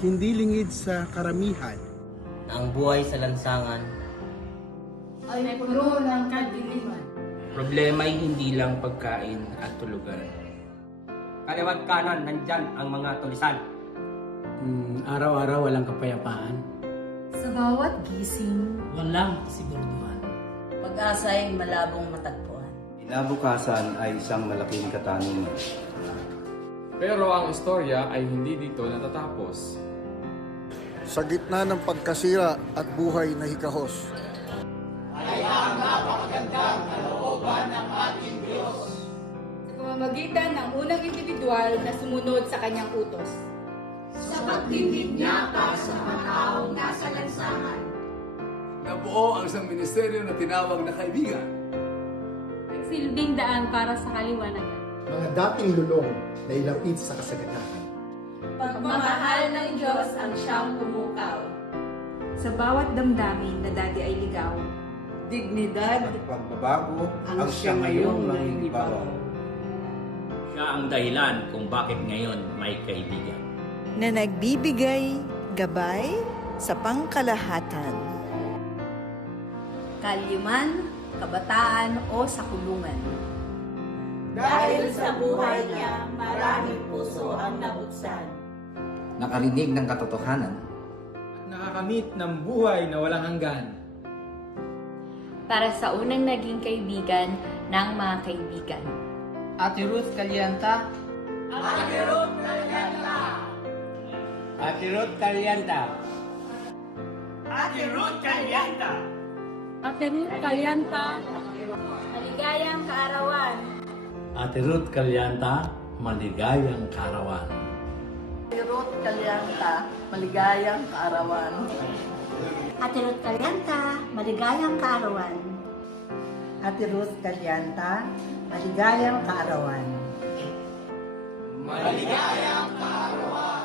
hindi lingid sa karamihan. Na ang buhay sa lansangan ay puno ng kadiliman. Problema ay hindi lang pagkain at tulugan. kaliwat kanan nandyan ang mga tulisan. Araw-araw walang kapayapaan. Sa bawat gising, Walang kasiguraduhan. Pag-asa'y malabong matagpuan. Kinabukasan ay isang malaking katanungan. Pero ang istorya ay hindi dito natatapos. Sa gitna ng pagkasira at buhay na hikahos, sa pamamagitan ng unang individual na sumunod sa kanyang utos. Nabuo ang isang ministeryo na tinawag na kaibigan. Nagsilbing daan para sa kaliwanagan. Mga dating lulong na ilapit sa kasaganahan. Pagmamahal ng Diyos ang siyang pumukaw. Sa bawat damdamin na dati ay ligaw. Dignidad Pagbabago ang siya ngayong mangingibabaw. Siya ang dahilan kung bakit ngayon may kaibigan. Na nagbibigay gabay sa pangkalahatan. Kaliman, kabataan o sa kulungan. Dahil sa buhay niya, maraming puso ang nabuksan. Nakarinig ng katotohanan. At nakakamit ng buhay na walang hanggan. Para sa unang naging kaibigan ng mga kaibigan. Ate Ruth Calianta. Ate Ruth Calianta. Ate Ruth Calianta. Maligayang kaarawan. Ate Ruth Calianta, maligayang kaarawan. Ate Ruth Calianta, maligayang kaarawan. Ate Ruth Calianta, maligayang kaarawan. Ate Ruth Calianta, maligayang kaarawan. Maligayang kaarawan.